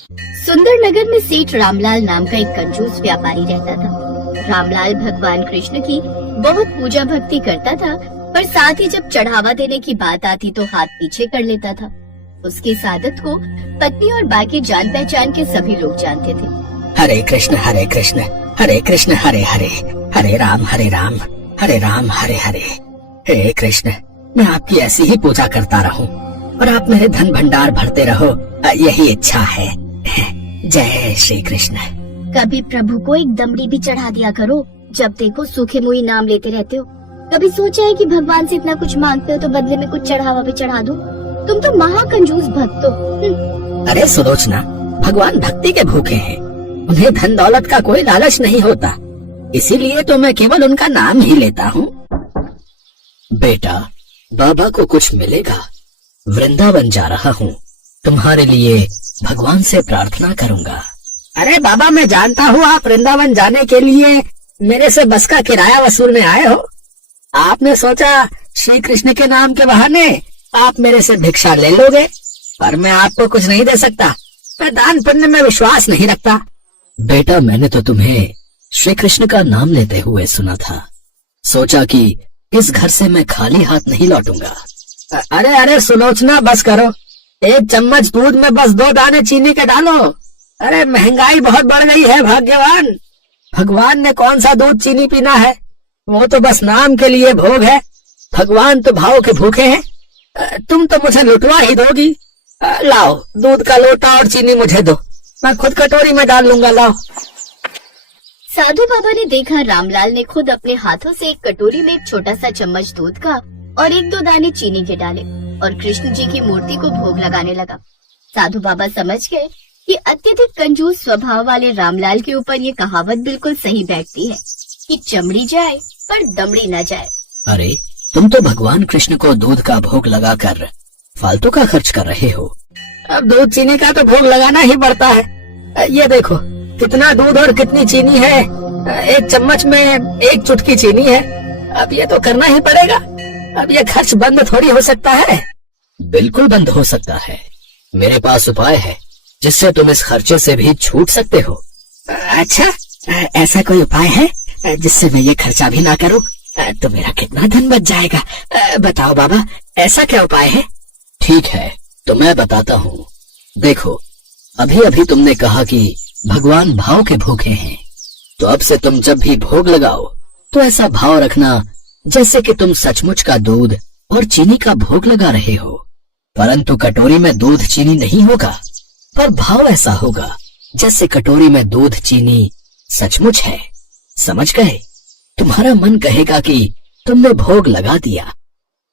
सुंदर नगर में सेठ रामलाल नाम का एक कंजूस व्यापारी रहता था। रामलाल भगवान कृष्ण की बहुत पूजा भक्ति करता था, पर साथ ही जब चढ़ावा देने की बात आती तो हाथ पीछे कर लेता था। उसकी इस आदत को पत्नी और बाकी जान पहचान के सभी लोग जानते थे। हरे कृष्ण हरे कृष्ण हरे हरे, हरे राम हरे राम हरे हरे। हे कृष्ण, मैं आपकी ऐसी ही पूजा करता रहूं और आप मेरे धन भंडार भरते रहो, यही इच्छा है। जय श्री कृष्ण। कभी प्रभु को एक दमड़ी भी चढ़ा दिया करो, जब देखो सूखे मुई नाम लेते रहते हो। कभी सोचा है कि भगवान से इतना कुछ मांगते हो तो बदले में कुछ चढ़ावा भी चढ़ा दो? तुम तो महाकंजूस भक्त हो। अरे सुलोचना, भगवान भक्ति के भूखे हैं, उन्हें धन दौलत का कोई लालच नहीं होता, इसीलिए तो मैं केवल उनका नाम ही लेता हूँ। बेटा, बाबा को कुछ मिलेगा? वृंदावन जा रहा हूँ, तुम्हारे लिए भगवान से प्रार्थना करूँगा। अरे बाबा, मैं जानता हूँ आप वृंदावन जाने के लिए मेरे से बस का किराया वसूलने आए हो। आपने सोचा श्री कृष्ण के नाम के बहाने आप मेरे से भिक्षा ले लोगे, पर मैं आपको कुछ नहीं दे सकता। मैं दान पुण्य में विश्वास नहीं रखता। बेटा, मैंने तो तुम्हें श्री कृष्ण का नाम लेते हुए सुना था, सोचा कि इस घर से मैं खाली हाथ नहीं लौटूंगा। अरे सुलोचना, बस करो। एक चम्मच दूध में बस 2 दाने चीनी के डालो। अरे महंगाई बहुत बढ़ गई है भाग्यवान। भगवान ने कौन सा दूध चीनी पीना है, वो तो बस नाम के लिए भोग है। भगवान तो भाव के भूखे हैं। तुम तो मुझे लुटवा ही दोगी। लाओ दूध का लोटा और चीनी मुझे दो, मैं खुद कटोरी में डाल लूंगा। लाओ। साधु बाबा ने देखा रामलाल ने खुद अपने हाथों से एक कटोरी में एक छोटा सा चम्मच दूध का और 1-2 दाने चीनी के डाले और कृष्ण जी की मूर्ति को भोग लगाने लगा। साधु बाबा समझ गए कि अत्यधिक कंजूस स्वभाव वाले रामलाल के ऊपर ये कहावत बिल्कुल सही बैठती है कि चमड़ी जाए पर दमड़ी न जाए। अरे, तुम तो भगवान कृष्ण को दूध का भोग लगाकर फालतू का खर्च कर रहे हो। अब दूध चीनी का तो भोग लगाना ही पड़ता है। ये देखो कितना दूध और कितनी चीनी है। 1 चम्मच में 1 चुटकी चीनी है। अब ये तो करना ही पड़ेगा। अब ये खर्च बंद थोड़ी हो सकता है। बिल्कुल बंद हो सकता है। मेरे पास उपाय है जिससे तुम इस खर्चे से भी छूट सकते हो। अच्छा, ऐसा कोई उपाय है जिससे मैं ये खर्चा भी ना करूं? तो मेरा कितना धन बच जाएगा? बताओ बाबा, ऐसा क्या उपाय है? ठीक है, तो मैं बताता हूँ। देखो, अभी अभी तुमने कहा कि भगवान भाव के भूखे हैं, तो अब से तुम जब भी भोग लगाओ तो ऐसा भाव रखना जैसे कि तुम सचमुच का दूध और चीनी का भोग लगा रहे हो, परंतु कटोरी में दूध चीनी नहीं होगा, पर भाव ऐसा होगा जैसे कटोरी में दूध चीनी सचमुच है। समझ गए? तुम्हारा मन कहेगा कि तुमने भोग लगा दिया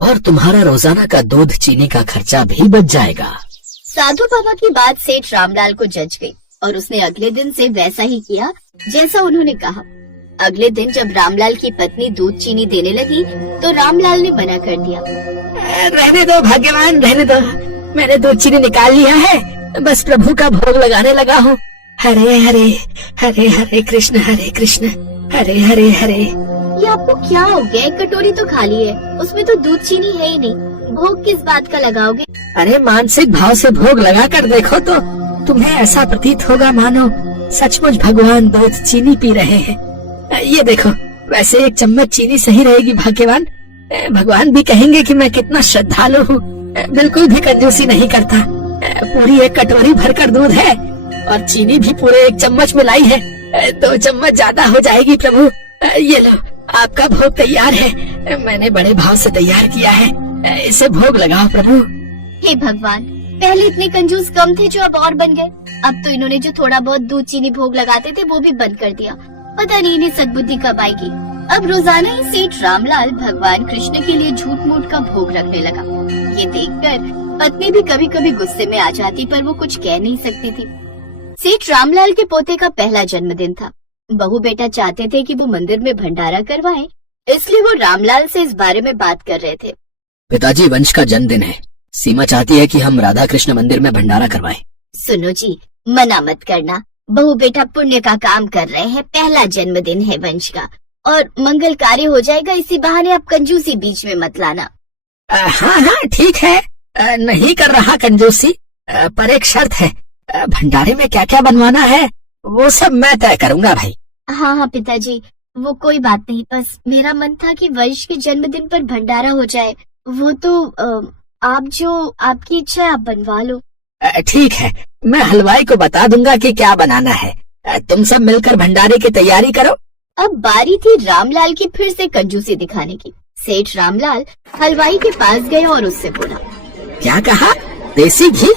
और तुम्हारा रोजाना का दूध चीनी का खर्चा भी बच जाएगा। साधु बाबा की बात सेठ रामलाल को जच गई और उसने अगले दिन से वैसा ही किया जैसा उन्होंने कहा। अगले दिन जब रामलाल की पत्नी दूध चीनी देने लगी तो रामलाल ने मना कर दिया। रहने दो भाग्यवान, रहने दो। मैंने दूध चीनी निकाल लिया है, बस प्रभु का भोग लगाने लगा हूँ। हरे हरे हरे हरे कृष्ण हरे हरे हरे। ये आपको क्या हो गया? एक कटोरी तो खाली है, उसमें तो दूध चीनी है ही नहीं, भोग किस बात का लगाओगे? अरे मानसिक भाव से भोग लगा कर देखो तो तुम्हें ऐसा प्रतीत होगा मानो सचमुच भगवान दूध चीनी पी रहे हैं। ये देखो, वैसे 1 चम्मच चीनी सही रहेगी भाग्यवान। भगवान भी कहेंगे कि मैं कितना श्रद्धालु हूँ, बिल्कुल भी कंजूसी नहीं करता। पूरी 1 कटोरी भरकर दूध है और चीनी भी पूरे 1 चम्मच में लाई है। 2 चम्मच ज्यादा हो जाएगी प्रभु। ये लो, आपका भोग तैयार है, मैंने बड़े भाव से तैयार किया है, इसे भोग लगाओ प्रभु। हे भगवान, पहले इतने कंजूस कम थे जो अब और बन गए। अब तो इन्होंने जो थोड़ा बहुत दूध चीनी भोग लगाते थे वो भी बंद कर दिया। पता नहीं इन्हें सद्बुद्धि कब आएगी। अब रोजाना ही सेठ रामलाल भगवान कृष्ण के लिए झूठ मूठ का भोग रखने लगा। ये देखकर पत्नी भी कभी कभी गुस्से में आ जाती, पर वो कुछ कह नहीं सकती थी। सेठ रामलाल के पोते का पहला जन्मदिन था। बहू बेटा चाहते थे कि वो मंदिर में भंडारा करवाएं, इसलिए वो रामलाल से इस बारे में बात कर रहे थे। पिताजी, वंश का जन्मदिन है, सीमा चाहती है कि हम राधा कृष्ण मंदिर में भंडारा करवाएं। सुनो जी, मना मत करना। बहू बेटा पुण्य का काम कर रहे हैं, पहला जन्मदिन है वंश का और मंगल कार्य हो जाएगा। इसी बहाने आप कंजूसी बीच में मत लाना। हाँ हाँ ठीक है, नहीं कर रहा कंजूसी, पर एक शर्त है। भंडारे में क्या क्या बनवाना है वो सब मैं तय करूंगा भाई। हाँ हाँ पिताजी, वो कोई बात नहीं, बस मेरा मन था कि वंश के जन्मदिन पर भंडारा हो जाए। वो तो आप जो आपकी इच्छा है आप बनवा लो। ठीक है, मैं हलवाई को बता दूंगा कि क्या बनाना है। तुम सब मिलकर भंडारे की तैयारी करो। अब बारी थी रामलाल की फिर से कंजूसी दिखाने की। सेठ रामलाल हलवाई के पास गए और उससे बोला, क्या कहा? देसी घी?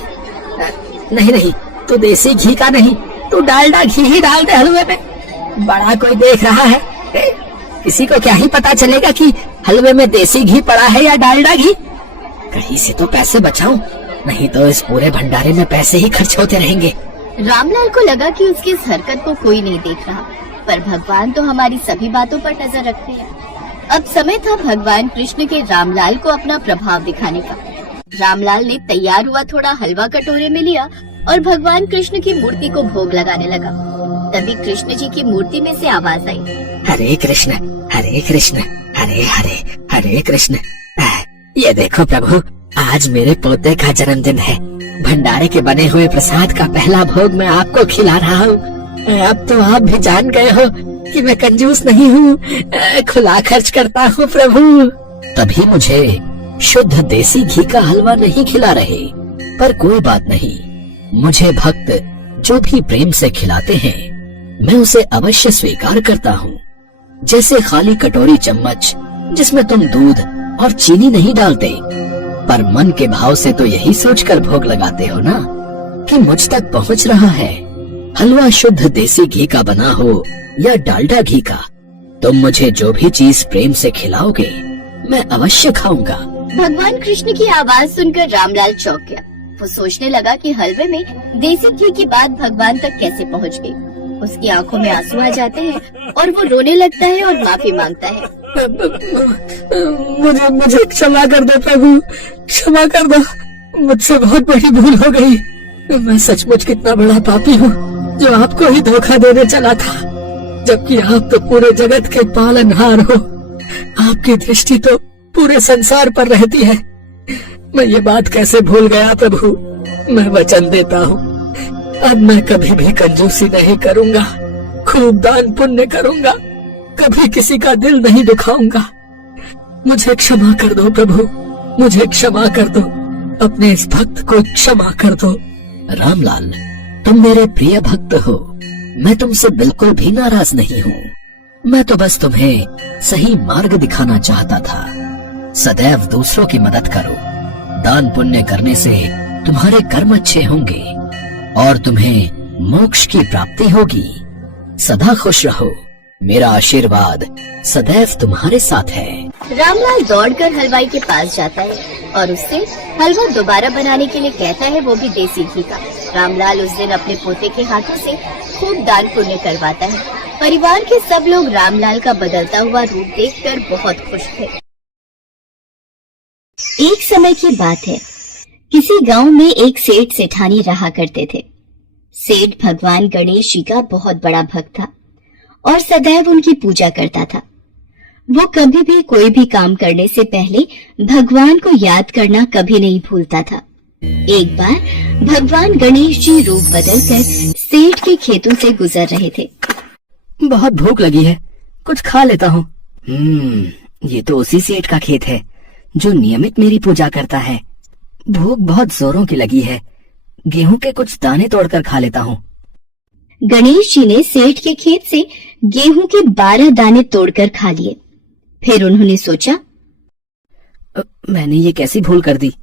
नहीं नहीं, तू देसी घी का नहीं, तू डालडा घी ही डाल दे हलवे में। बड़ा कोई देख रहा है, किसी को क्या ही पता चलेगा कि हलवे में देसी घी पड़ा है या डालडा घी। कहीं से तो पैसे बचाऊं, नहीं तो इस पूरे भंडारे में पैसे ही खर्च होते रहेंगे। रामलाल को लगा कि उसकी इस हरकत को कोई नहीं देख रहा, पर भगवान तो हमारी सभी बातों पर नजर रखते हैं। अब समय था भगवान कृष्ण के रामलाल को अपना प्रभाव दिखाने का। रामलाल ने तैयार हुआ थोड़ा हलवा कटोरे में लिया और भगवान कृष्ण की मूर्ति को भोग लगाने लगा। तभी कृष्ण जी की मूर्ति में से आवाज आई, हरे कृष्ण हरे कृष्ण हरे हरे हरे कृष्ण। ये देखो प्रभु, आज मेरे पोते का जन्मदिन है। भंडारे के बने हुए प्रसाद का पहला भोग मैं आपको खिला रहा हूँ। अब तो आप भी जान गए हो कि मैं कंजूस नहीं हूँ, खुला खर्च करता हूँ प्रभु। तभी मुझे शुद्ध देसी घी का हलवा नहीं खिला रहे, पर कोई बात नहीं। मुझे भक्त जो भी प्रेम से खिलाते हैं मैं उसे अवश्य स्वीकार करता हूँ। जैसे खाली कटोरी चम्मच जिसमें तुम दूध और चीनी नहीं डालते, पर मन के भाव से तो यही सोचकर भोग लगाते हो ना कि मुझ तक पहुँच रहा है। हलवा शुद्ध देसी घी का बना हो या डालडा घी का, तुम मुझे जो भी चीज प्रेम से खिलाओगे मैं अवश्य खाऊंगा। भगवान कृष्ण की आवाज सुनकर रामलाल चौंक गया। वो सोचने लगा कि हलवे में देसी घी की बात भगवान तक कैसे पहुंच गई। उसकी आंखों में आंसू आ जाते हैं और वो रोने लगता है और माफी मांगता है। मुझे क्षमा कर दो प्रभु, क्षमा कर दो, मुझसे बहुत बड़ी भूल हो गई। मैं सचमुच कितना बड़ा पापी हूँ जो आपको ही धोखा देने चला था, जबकि आप तो पूरे जगत के पालनहार हो। आपकी दृष्टि तो पूरे संसार पर रहती है। मैं ये बात कैसे भूल गया प्रभु। मैं वचन देता हूँ, अब मैं कभी भी कंजूसी नहीं करूँगा, खूब दान पुण्य करूँगा, कभी किसी का दिल नहीं दुखाऊंगा। मुझे क्षमा कर दो प्रभु, मुझे क्षमा कर दो, अपने इस भक्त को क्षमा कर दो। रामलाल, तुम मेरे प्रिय भक्त हो, मैं तुमसे बिल्कुल भी नाराज नहीं हूँ। मैं तो बस तुम्हें सही मार्ग दिखाना चाहता था। सदैव दूसरों की मदद करो, दान पुण्य करने से तुम्हारे कर्म अच्छे होंगे और तुम्हें मोक्ष की प्राप्ति होगी। सदा खुश रहो, मेरा आशीर्वाद सदैव तुम्हारे साथ है। रामलाल दौड़कर हलवाई के पास जाता है और उससे हलवा दोबारा बनाने के लिए कहता है, वो भी देसी घी का। रामलाल उस दिन अपने पोते के हाथों से खूब दान पुण्य करवाता है। परिवार के सब लोग रामलाल का बदलता हुआ रूप देखकर बहुत खुश थे। एक समय की बात है, किसी गांव में एक सेठ सेठानी रहा करते थे। सेठ भगवान गणेश जी का बहुत बड़ा भक्त था और सदैव उनकी पूजा करता था। वो कभी भी कोई भी काम करने से पहले भगवान को याद करना कभी नहीं भूलता था। एक बार भगवान गणेश जी रूप बदलकर सेठ के खेतों से गुजर रहे थे। बहुत भूख लगी है, कुछ खा लेता हूँ। ये तो उसी सेठ का खेत है जो नियमित मेरी पूजा करता है। भूख बहुत जोरों की लगी है, गेहूं के कुछ दाने तोड़कर खा लेता हूँ। गणेश जी ने सेठ के खेत से गेहूं के 12 दाने तोड़कर खा लिए। फिर उन्होंने सोचा, मैंने ये कैसी भूल कर दी।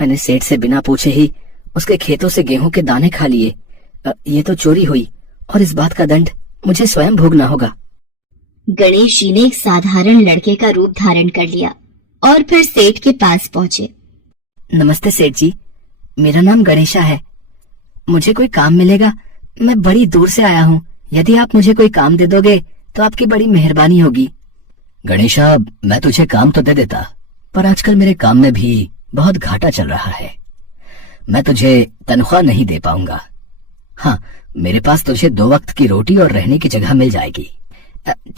मैंने सेठ से बिना पूछे ही उसके खेतों से गेहूं के दाने खा लिए। ये तो चोरी हुई और इस बात का दंड मुझे स्वयं भोगना होगा। गणेश जी ने एक साधारण लड़के का रूप धारण कर लिया और फिर सेठ के पास पहुंचे। नमस्ते सेठ जी, मेरा नाम गणेशा है। मुझे कोई काम मिलेगा? मैं बड़ी दूर से आया हूँ। यदि आप मुझे कोई काम दे दोगे तो आपकी बड़ी मेहरबानी होगी। गणेशा, मैं तुझे काम तो दे देता, पर आजकल मेरे काम में भी बहुत घाटा चल रहा है। मैं तुझे तनख्वाह नहीं दे पाऊंगा। हाँ, मेरे पास तुझे 2 वक्त की रोटी और रहने की जगह मिल जाएगी।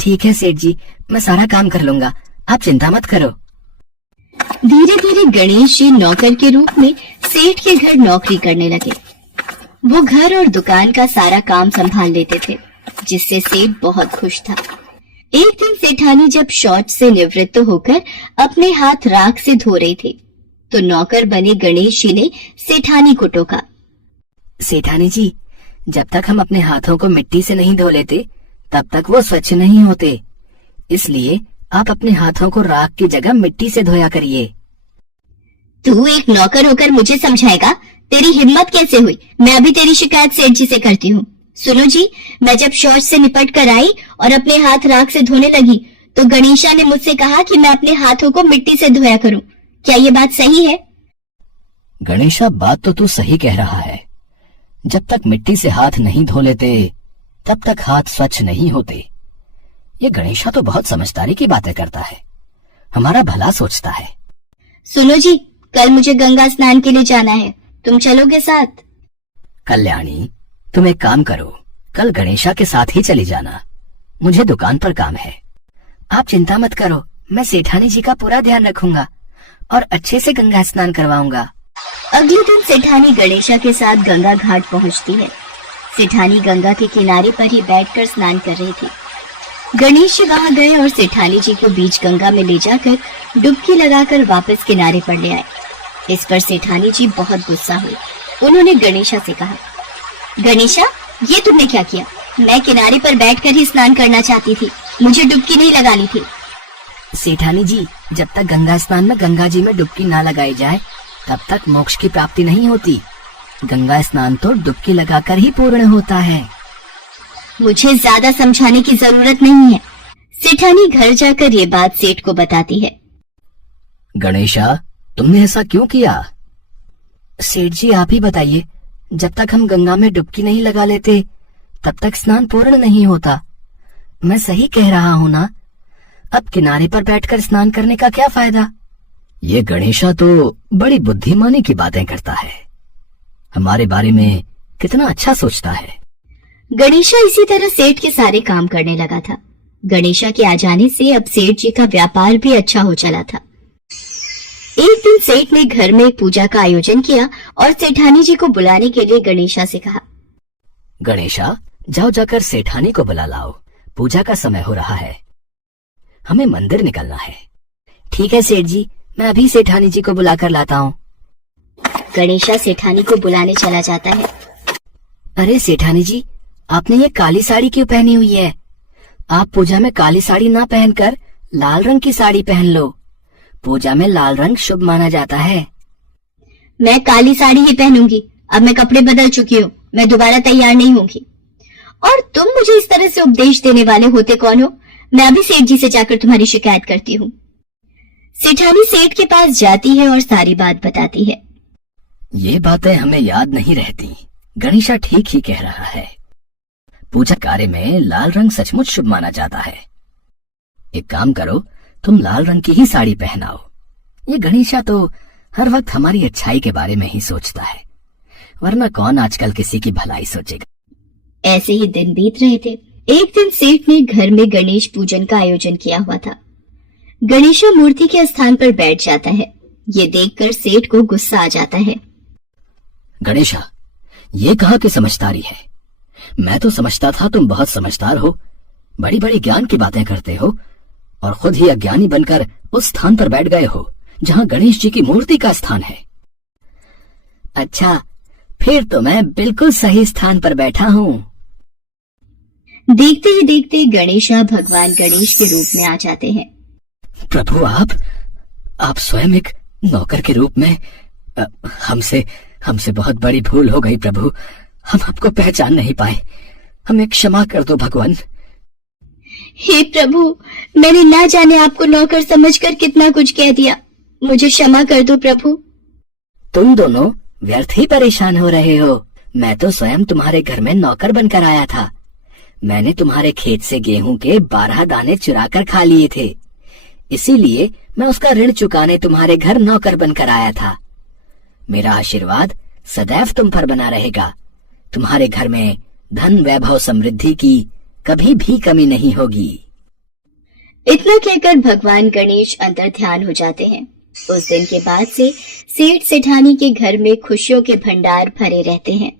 ठीक है सेठ जी, मैं सारा काम कर लूंगा, आप चिंता मत करो। धीरे धीरे गणेश जी नौकर के रूप में सेठ के घर नौकरी करने लगे। वो घर और दुकान का सारा काम संभाल लेते थे, जिससे सेठ बहुत खुश था। एक दिन सेठानी जब शौच से निवृत्त होकर अपने हाथ राख से धो रही थी, तो नौकर बने गणेश जी ने सेठानी को टोका। सेठानी जी, जब तक हम अपने हाथों को मिट्टी से नहीं धो लेते तब तक वो स्वच्छ नहीं होते, इसलिए आप अपने हाथों को राख की जगह मिट्टी से धोया करिए। तू एक नौकर होकर मुझे समझाएगा? तेरी हिम्मत कैसे हुई? मैं अभी तेरी शिकायत सेठ जी से करती हूँ। सुनो जी, मैं जब शौच से निपट कर आई और अपने हाथ राख से धोने लगी तो गणेशा ने मुझसे कहा कि मैं अपने हाथों को मिट्टी से धोया करूं। क्या ये बात सही है? गणेशा, बात तो तू सही कह रहा है। जब तक मिट्टी से हाथ नहीं धो लेते तब तक हाथ स्वच्छ नहीं होते। ये गणेशा तो बहुत समझदारी की बातें करता है, हमारा भला सोचता है। सुनो जी, कल मुझे गंगा स्नान के लिए जाना है, तुम चलोगे साथ? कल्याणी, तुम एक काम करो, कल गणेशा के साथ ही चली जाना, मुझे दुकान पर काम है। आप चिंता मत करो, मैं सेठानी जी का पूरा ध्यान रखूंगा और अच्छे से गंगा स्नान करवाऊंगा। अगले दिन सेठानी गणेशा के साथ गंगा घाट पहुंचती है। सेठानी गंगा के किनारे पर ही बैठकर स्नान कर रही थी। गणेश जी वहां गए और सेठानी जी को बीच गंगा में ले जाकर डुबकी लगाकर वापस किनारे पर ले आए। इस पर सेठानी जी बहुत गुस्सा हुई। उन्होंने गणेशा से कहा, गणेशा, ये तुमने क्या किया? मैं किनारे पर बैठकर ही स्नान करना चाहती थी, मुझे डुबकी नहीं लगानी थी। सेठानी जी, जब तक गंगा स्नान में गंगा जी में डुबकी ना लगाई जाए तब तक मोक्ष की प्राप्ति नहीं होती। गंगा स्नान तो डुबकी लगाकर ही पूर्ण होता है। मुझे ज्यादा समझाने की जरूरत नहीं है। सेठानी घर जाकर ये बात सेठ को बताती है। गणेशा, तुमने ऐसा क्यों किया? सेठ जी, आप ही बताइए, जब तक हम गंगा में डुबकी नहीं लगा लेते तब तक स्नान पूर्ण नहीं होता। मैं सही कह रहा हूँ ना? अब किनारे पर बैठकर स्नान करने का क्या फायदा? ये गणेशा तो बड़ी बुद्धिमानी की बातें करता है, हमारे बारे में कितना अच्छा सोचता है। गणेशा इसी तरह सेठ के सारे काम करने लगा था। गणेशा के आ जाने से अब सेठ जी का व्यापार भी अच्छा हो चला था। एक दिन सेठ ने घर में एक पूजा का आयोजन किया और सेठानी जी को बुलाने के लिए गणेशा से कहा, गणेशा, जाओ जाकर सेठानी को बुला लाओ, पूजा का समय हो रहा है, हमें मंदिर निकलना है। ठीक है सेठ जी, मैं अभी सेठानी जी को बुलाकर लाता हूँ। गणेशा सेठानी को बुलाने चला जाता है। अरे सेठानी जी, आपने ये काली साड़ी क्यों पहनी हुई है? आप पूजा में काली साड़ी ना पहनकर लाल रंग की साड़ी पहन लो। पूजा में लाल रंग शुभ माना जाता है। मैं काली साड़ी ही पहनूंगी, अब मैं कपड़े बदल चुकी हूँ, मैं दोबारा तैयार नहीं होंगी। और तुम मुझे इस तरह से उपदेश देने वाले होते कौन हो? मैं अभी सेठ जी से जाकर तुम्हारी शिकायत करती हूँ। सेठानी सेठ के पास जाती है और सारी बात बताती है। ये बातें हमें याद नहीं रहती, गणेशा ठीक ही कह रहा है। पूजा कार्य में लाल रंग सचमुच शुभ माना जाता है। एक काम करो, तुम लाल रंग की ही साड़ी पहनाओ। ये गणेशा तो हर वक्त हमारी अच्छाई के बारे में ही सोचता है, वरना कौन आजकल किसी की भलाई सोचेगा। ऐसे ही दिन बीत रहे थे। एक दिन सेठ ने घर में गणेश पूजन का आयोजन किया हुआ था। गणेशा मूर्ति के स्थान पर बैठ जाता है। ये देखकर सेठ को गुस्सा आ जाता है। गणेशा, ये कहाँ की समझदारी है? मैं तो समझता था तुम बहुत समझदार हो, बड़ी बड़ी ज्ञान की बातें करते हो, और खुद ही अज्ञानी बनकर उस स्थान पर बैठ गए हो जहाँ गणेश जी की मूर्ति का स्थान है। अच्छा, फिर तो मैं बिल्कुल सही स्थान पर बैठा हूँ। देखते ही देखते गणेशा भगवान गणेश के रूप में आ जाते हैं। प्रभु, आप स्वयं एक नौकर के रूप में हमसे बहुत बड़ी भूल हो गई प्रभु, हम आपको पहचान नहीं पाए, हमें क्षमा कर दो भगवान। हे प्रभु, मैंने ना जाने आपको नौकर समझकर कितना कुछ कह दिया, मुझे क्षमा कर दो प्रभु। तुम दोनों व्यर्थ ही परेशान हो रहे हो। मैं तो स्वयं तुम्हारे घर में नौकर बनकर आया था। मैंने तुम्हारे खेत से गेहूं के 12 दाने चुरा कर खा लिए थे, इसीलिए मैं उसका ऋण चुकाने तुम्हारे घर नौकर बनकर आया था। मेरा आशीर्वाद सदैव तुम पर बना रहेगा। तुम्हारे घर में धन, वैभव, समृद्धि की कभी भी कमी नहीं होगी। इतना कहकर भगवान गणेश अंतर ध्यान हो जाते हैं। उस दिन के बाद से सेठ सेठानी के घर में खुशियों के भंडार भरे रहते हैं।